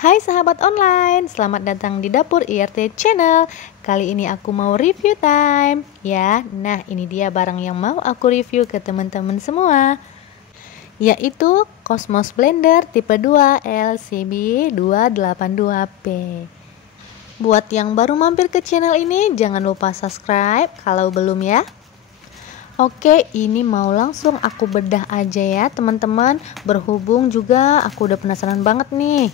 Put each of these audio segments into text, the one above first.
Hai sahabat online, selamat datang di Dapur IRT Channel. Kali ini aku mau review time ya. Nah, ini dia barang yang mau aku review ke teman-teman semua, yaitu Cosmos Blender tipe 2 LCB 282P. Buat yang baru mampir ke channel ini, jangan lupa subscribe kalau belum ya. Oke, ini mau langsung aku bedah aja ya teman-teman. Berhubung juga aku udah penasaran banget nih.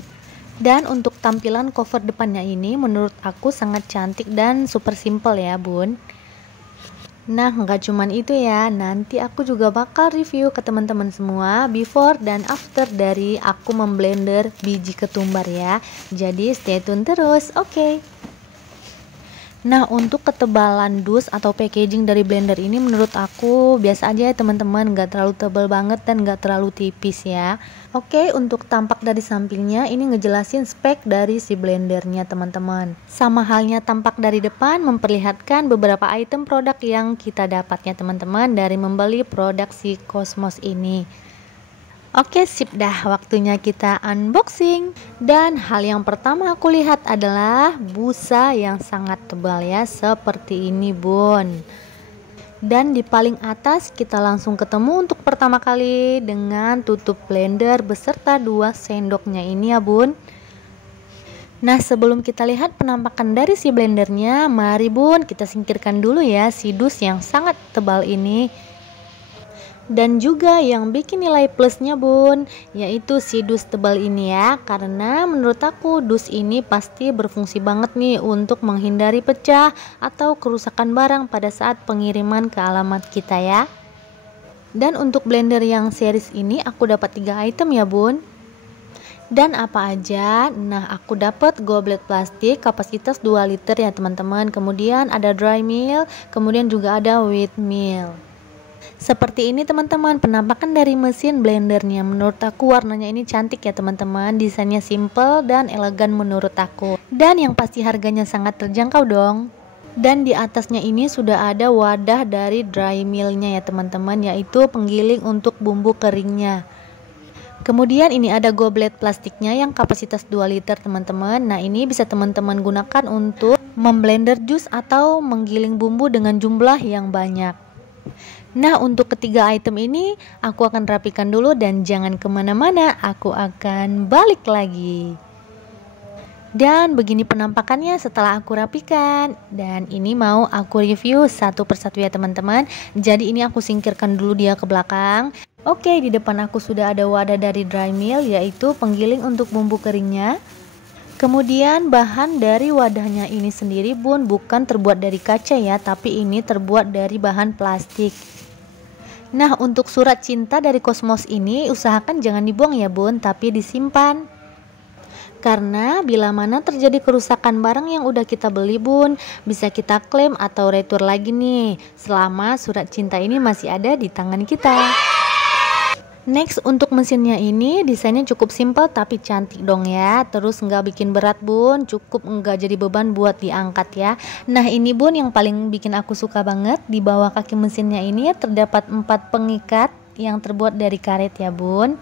Dan untuk tampilan cover depannya ini menurut aku sangat cantik dan super simple ya bun. Nah, nggak cuman itu ya, nanti aku juga bakal review ke teman-teman semua before dan after dari aku memblender biji ketumbar ya. Jadi stay tune terus, oke. Nah, untuk ketebalan dus atau packaging dari blender ini menurut aku biasa aja ya teman-teman, nggak terlalu tebal banget dan nggak terlalu tipis ya. Oke, untuk tampak dari sampingnya ini ngejelasin spek dari si blendernya teman-teman. Sama halnya tampak dari depan, memperlihatkan beberapa item produk yang kita dapatnya teman-teman dari membeli produk si Cosmos ini. Oke, sip dah, waktunya kita unboxing. Dan hal yang pertama aku lihat adalah busa yang sangat tebal ya, seperti ini bun. Dan di paling atas kita langsung ketemu untuk pertama kali dengan tutup blender beserta 2 sendoknya ini ya bun. Nah, sebelum kita lihat penampakan dari si blendernya, mari bun kita singkirkan dulu ya si dus yang sangat tebal ini. Dan juga yang bikin nilai plusnya bun, yaitu si dus tebal ini ya. Karena menurut aku dus ini pasti berfungsi banget nih untuk menghindari pecah atau kerusakan barang pada saat pengiriman ke alamat kita ya. Dan untuk blender yang series ini aku dapat 3 item ya bun. Dan apa aja? Nah, aku dapat goblet plastik kapasitas 2 liter ya teman-teman. Kemudian ada dry mill, kemudian juga ada wet mill. Seperti ini teman-teman penampakan dari mesin blendernya. Menurut aku warnanya ini cantik ya teman-teman. Desainnya simple dan elegan menurut aku. Dan yang pasti harganya sangat terjangkau dong. Dan di atasnya ini sudah ada wadah dari dry millnya ya teman-teman, yaitu penggiling untuk bumbu keringnya. Kemudian ini ada goblet plastiknya yang kapasitas 2 liter teman-teman. Nah, ini bisa teman-teman gunakan untuk memblender jus atau menggiling bumbu dengan jumlah yang banyak. Nah, untuk ketiga item ini aku akan rapikan dulu dan jangan kemana-mana, aku akan balik lagi. Dan begini penampakannya setelah aku rapikan. Dan ini mau aku review satu persatu ya teman-teman. Jadi ini aku singkirkan dulu dia ke belakang. Oke, di depan aku sudah ada wadah dari dry mill, yaitu penggiling untuk bumbu keringnya. Kemudian bahan dari wadahnya ini sendiri bun bukan terbuat dari kaca ya, tapi ini terbuat dari bahan plastik. Nah, untuk surat cinta dari Cosmos ini usahakan jangan dibuang ya bun, tapi disimpan. Karena bila mana terjadi kerusakan barang yang udah kita beli bun, bisa kita klaim atau retur lagi nih, selama surat cinta ini masih ada di tangan kita. Next, untuk mesinnya ini desainnya cukup simpel tapi cantik dong ya. Terus nggak bikin berat bun, cukup nggak jadi beban buat diangkat ya. Nah, ini bun yang paling bikin aku suka banget. Di bawah kaki mesinnya ini terdapat 4 pengikat yang terbuat dari karet ya bun.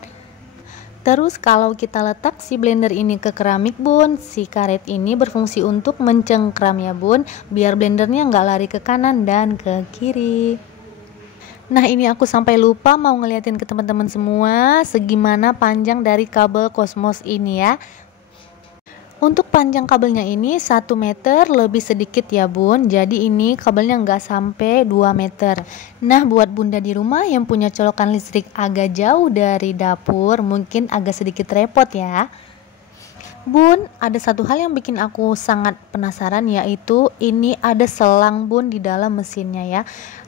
Terus kalau kita letak si blender ini ke keramik bun, si karet ini berfungsi untuk mencengkram ya bun, biar blendernya nggak lari ke kanan dan ke kiri. Nah, ini aku sampai lupa mau ngeliatin ke teman-teman semua segimana panjang dari kabel Cosmos ini ya. Untuk panjang kabelnya ini 1 meter lebih sedikit ya bun. Jadi ini kabelnya nggak sampai 2 meter. Nah, buat bunda di rumah yang punya colokan listrik agak jauh dari dapur, mungkin agak sedikit repot ya. Bun, ada satu hal yang bikin aku sangat penasaran, yaitu ini ada selang bun di dalam mesinnya ya.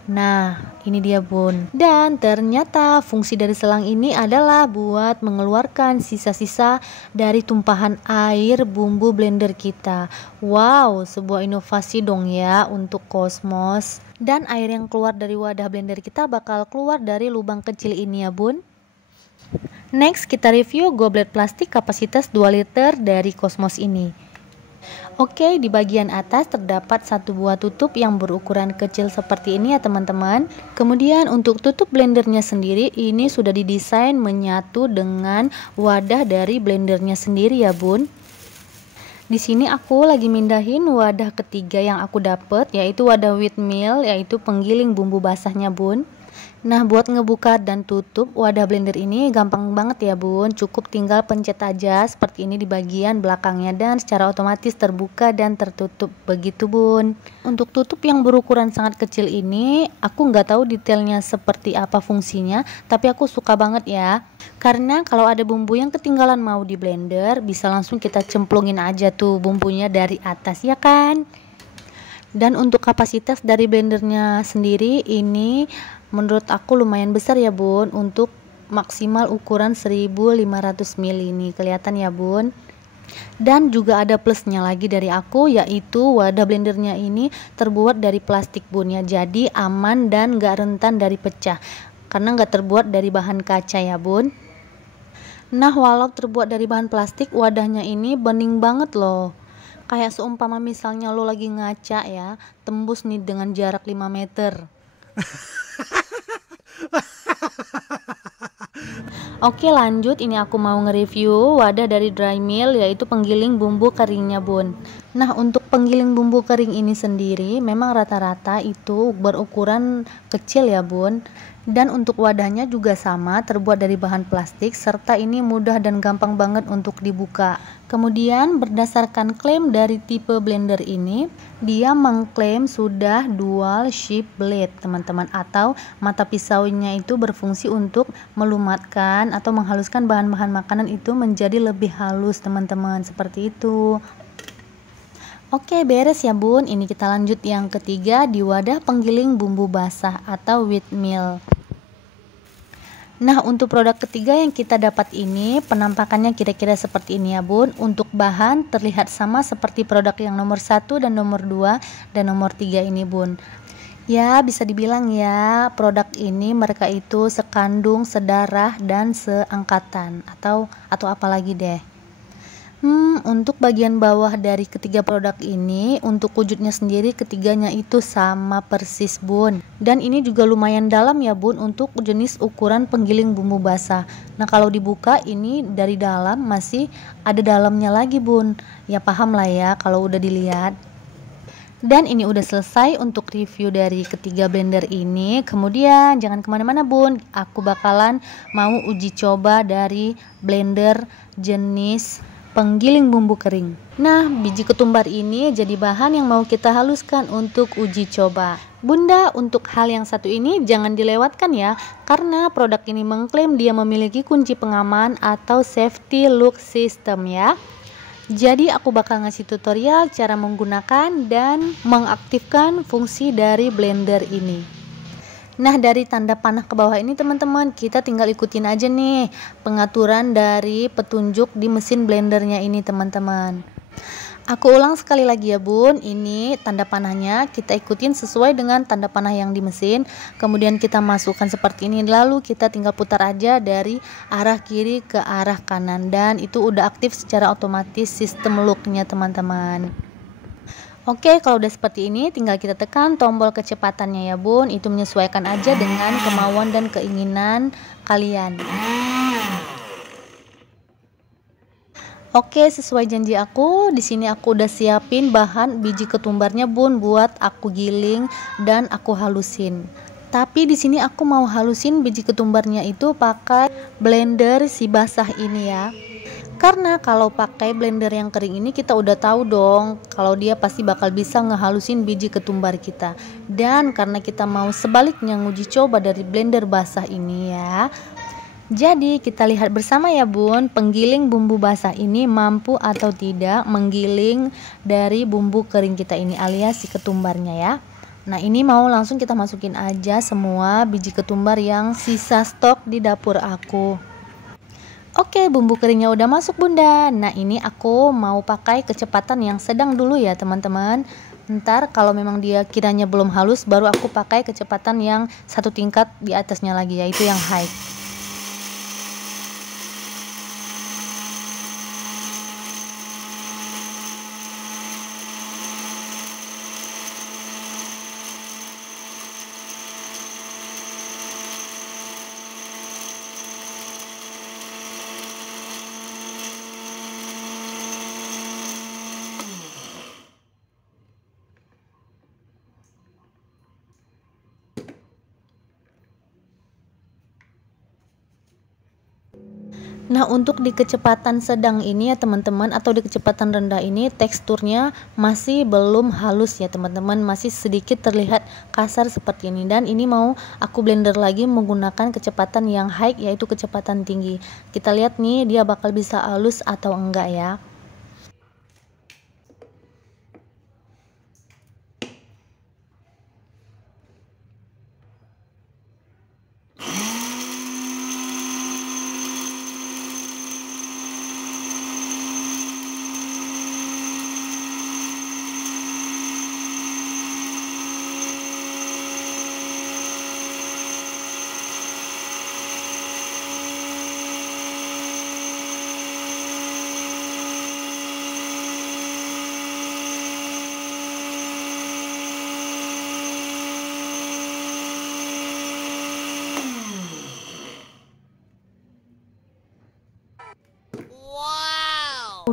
Nah, ini dia bun. Dan ternyata fungsi dari selang ini adalah buat mengeluarkan sisa-sisa dari tumpahan air bumbu blender kita. Wow, sebuah inovasi dong ya untuk Cosmos. Dan air yang keluar dari wadah blender kita bakal keluar dari lubang kecil ini ya bun. Next, kita review goblet plastik kapasitas 2 liter dari Cosmos ini. Oke, di bagian atas terdapat 1 buah tutup yang berukuran kecil seperti ini ya teman-teman. Kemudian untuk tutup blendernya sendiri ini sudah didesain menyatu dengan wadah dari blendernya sendiri ya bun. Di sini aku lagi mindahin wadah ketiga yang aku dapet, yaitu wadah wheat mill, yaitu penggiling bumbu basahnya bun. Nah, buat ngebuka dan tutup wadah blender ini gampang banget ya bun, cukup tinggal pencet aja seperti ini di bagian belakangnya dan secara otomatis terbuka dan tertutup begitu bun. Untuk tutup yang berukuran sangat kecil ini aku nggak tahu detailnya seperti apa fungsinya, tapi aku suka banget ya, karena kalau ada bumbu yang ketinggalan mau di blender bisa langsung kita cemplungin aja tuh bumbunya dari atas ya kan. Dan untuk kapasitas dari blendernya sendiri ini menurut aku lumayan besar ya bun, untuk maksimal ukuran 1500 ml ini kelihatan ya bun. Dan juga ada plusnya lagi dari aku, yaitu wadah blendernya ini terbuat dari plastik bun ya, jadi aman dan gak rentan dari pecah karena gak terbuat dari bahan kaca ya bun. Nah, walau terbuat dari bahan plastik, wadahnya ini bening banget loh. Kayak seumpama misalnya lo lagi ngaca ya, tembus nih dengan jarak 5 meter. Oke lanjut, ini aku mau nge-review wadah dari dry mill, yaitu penggiling bumbu keringnya bun. Nah, untuk penggiling bumbu kering ini sendiri memang rata-rata itu berukuran kecil ya bun. Dan untuk wadahnya juga sama, terbuat dari bahan plastik, serta ini mudah dan gampang banget untuk dibuka. Kemudian berdasarkan klaim dari tipe blender ini, dia mengklaim sudah dual shape blade teman-teman, atau mata pisaunya itu berfungsi untuk melumatkan atau menghaluskan bahan-bahan makanan itu menjadi lebih halus teman-teman, seperti itu. Oke beres ya bun, ini kita lanjut yang ketiga di wadah penggiling bumbu basah atau wheat mill. Nah, untuk produk ketiga yang kita dapat ini penampakannya kira-kira seperti ini ya bun. Untuk bahan terlihat sama seperti produk yang nomor 1 dan nomor 2 dan nomor 3 ini bun. Ya bisa dibilang ya produk ini mereka itu sekandung, sedarah dan seangkatan atau apalagi deh. Untuk bagian bawah dari ketiga produk ini, untuk wujudnya sendiri ketiganya itu sama persis bun. Dan ini juga lumayan dalam ya bun untuk jenis ukuran penggiling bumbu basah. Nah, kalau dibuka ini dari dalam masih ada dalamnya lagi bun. Ya paham lah ya kalau udah dilihat. Dan ini udah selesai untuk review dari ketiga blender ini. Kemudian jangan kemana-mana bun, aku bakalan mau uji coba dari blender jenis penggiling bumbu kering. Nah, biji ketumbar ini jadi bahan yang mau kita haluskan untuk uji coba. Bunda, untuk hal yang satu ini jangan dilewatkan ya, karena produk ini mengklaim dia memiliki kunci pengaman atau safety lock system ya. Jadi aku bakal ngasih tutorial cara menggunakan dan mengaktifkan fungsi dari blender ini. Nah, dari tanda panah ke bawah ini teman-teman, kita tinggal ikutin aja nih pengaturan dari petunjuk di mesin blendernya ini teman-teman. Aku ulang sekali lagi ya bun, ini tanda panahnya kita ikutin sesuai dengan tanda panah yang di mesin. Kemudian kita masukkan seperti ini, lalu kita tinggal putar aja dari arah kiri ke arah kanan. Dan itu udah aktif secara otomatis sistem locknya teman-teman. Oke, kalau udah seperti ini tinggal kita tekan tombol kecepatannya ya bun. Itu menyesuaikan aja dengan kemauan dan keinginan kalian. Oke, sesuai janji aku, di sini aku udah siapin bahan biji ketumbarnya bun buat aku giling dan aku halusin. Tapi di sini aku mau halusin biji ketumbarnya itu pakai blender si basah ini ya. Karena kalau pakai blender yang kering ini kita udah tahu dong kalau dia pasti bakal bisa ngehalusin biji ketumbar kita. Dan karena kita mau sebaliknya nguji coba dari blender basah ini ya, jadi kita lihat bersama ya bun, penggiling bumbu basah ini mampu atau tidak menggiling dari bumbu kering kita ini alias si ketumbarnya ya. Nah, ini mau langsung kita masukin aja semua biji ketumbar yang sisa stok di dapur aku. Oke, bumbu keringnya udah masuk bunda. Nah, ini aku mau pakai kecepatan yang sedang dulu ya teman-teman. Ntar kalau memang dia kiranya belum halus, baru aku pakai kecepatan yang satu tingkat di atasnya lagi, yaitu yang high. Nah, untuk di kecepatan sedang ini ya teman-teman, atau di kecepatan rendah ini teksturnya masih belum halus ya teman-teman, masih sedikit terlihat kasar seperti ini. Dan ini mau aku blender lagi menggunakan kecepatan yang high, yaitu kecepatan tinggi. Kita lihat nih dia bakal bisa halus atau enggak ya.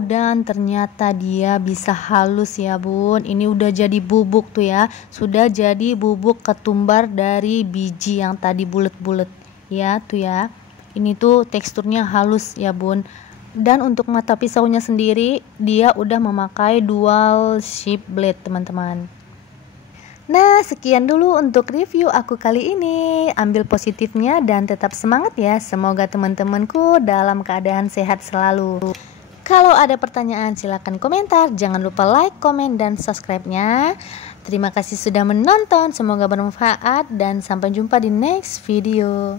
Dan ternyata dia bisa halus ya bun. Ini udah jadi bubuk tuh ya, sudah jadi bubuk ketumbar dari biji yang tadi bulet-bulet ya tuh ya. Ini tuh teksturnya halus ya bun. Dan untuk mata pisaunya sendiri dia udah memakai dual shape blade teman-teman. Nah, sekian dulu untuk review aku kali ini. Ambil positifnya dan tetap semangat ya. Semoga teman-temanku dalam keadaan sehat selalu. Kalau ada pertanyaan silahkan komentar. Jangan lupa like, komen, dan subscribe-nya. Terima kasih sudah menonton. Semoga bermanfaat dan sampai jumpa di next video.